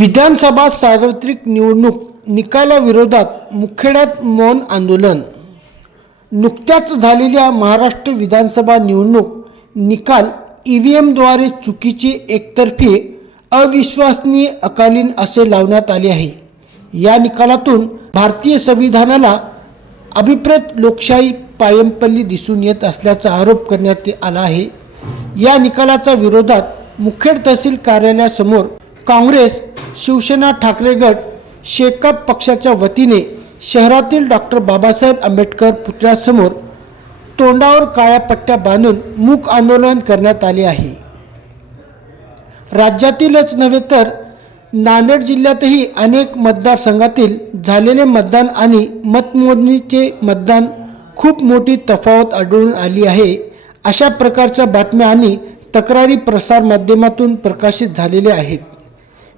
विधानसभा सार्वत्रिक निवडणूक निकालाविरोधात मुखेड्यात मौन आंदोलन. नुकत्याच झालेल्या महाराष्ट्र विधानसभा निवडणूक निकाल ई व्ही एमद्वारे चुकीचे एकतर्फी अविश्वसनीय अकालीन असे लावण्यात आले आहे. या निकालातून भारतीय संविधानाला अभिप्रेत लोकशाही पायंपल्ली दिसून येत असल्याचा आरोप करण्यात आला आहे. या निकालाच्या विरोधात मुखेड तहसील कार्यालयासमोर काँग्रेस शिवसेना ठाकरे गट शेकाप पक्षाच्या वतीने शहरातील डॉक्टर बाबासाहेब आंबेडकर पुतळ्यासमोर तोंडावर काळ्या पट्ट्या बांधून मूक आंदोलन करण्यात आले आहे. राज्यातीलच नव्हे तर नांदेड जिल्ह्यातही अनेक मतदारसंघातील झालेले मतदान आणि मतमोजणीचे मतदान खूप मोठी तफावत आढळून आली आहे अशा प्रकारच्या बातम्या आणि तक्रारी प्रसारमाध्यमातून प्रकाशित झालेल्या आहेत.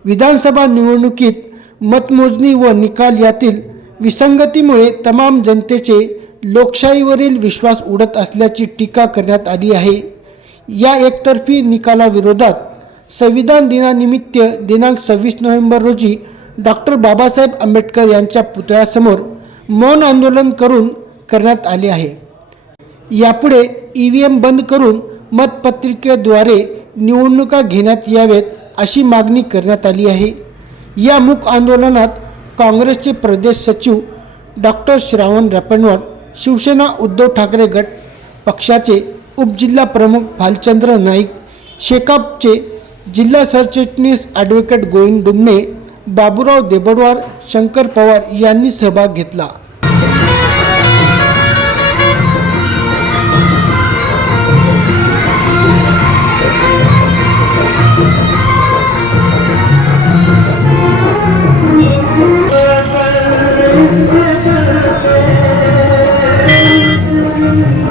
विधानसभा निवडणुकीत मतमोजणी व निकाल यातील विसंगतीमुळे तमाम जनतेचे लोकशाहीवरील विश्वास उडत असल्याची टीका करण्यात आली आहे. या एकतर्फी निकालाविरोधात संविधान दिनानिमित्त दिनांक सव्वीस नोव्हेंबर रोजी डॉक्टर बाबासाहेब आंबेडकर यांच्या पुतळ्यासमोर मौन आंदोलन करून करण्यात आले आहे. यापुढे ई व्ही एम बंद करून मतपत्रिकेद्वारे निवडणुका घेण्यात यावेत अशी मागणी करण्यात आली आहे. या मूक आंदोलनात काँग्रेसचे प्रदेश सचिव डॉक्टर श्रावण रपणवट शिवसेना उद्धव ठाकरे गट पक्षाचे उपजिल्हा प्रमुख भालचंद्र नाईक शेकापचे जिल्हा सरचिटणीस ॲडव्होकेट गोविंद डुमने बाबूराव देबडवार शंकर पवार यांनी सहभाग घेतला. Thank you.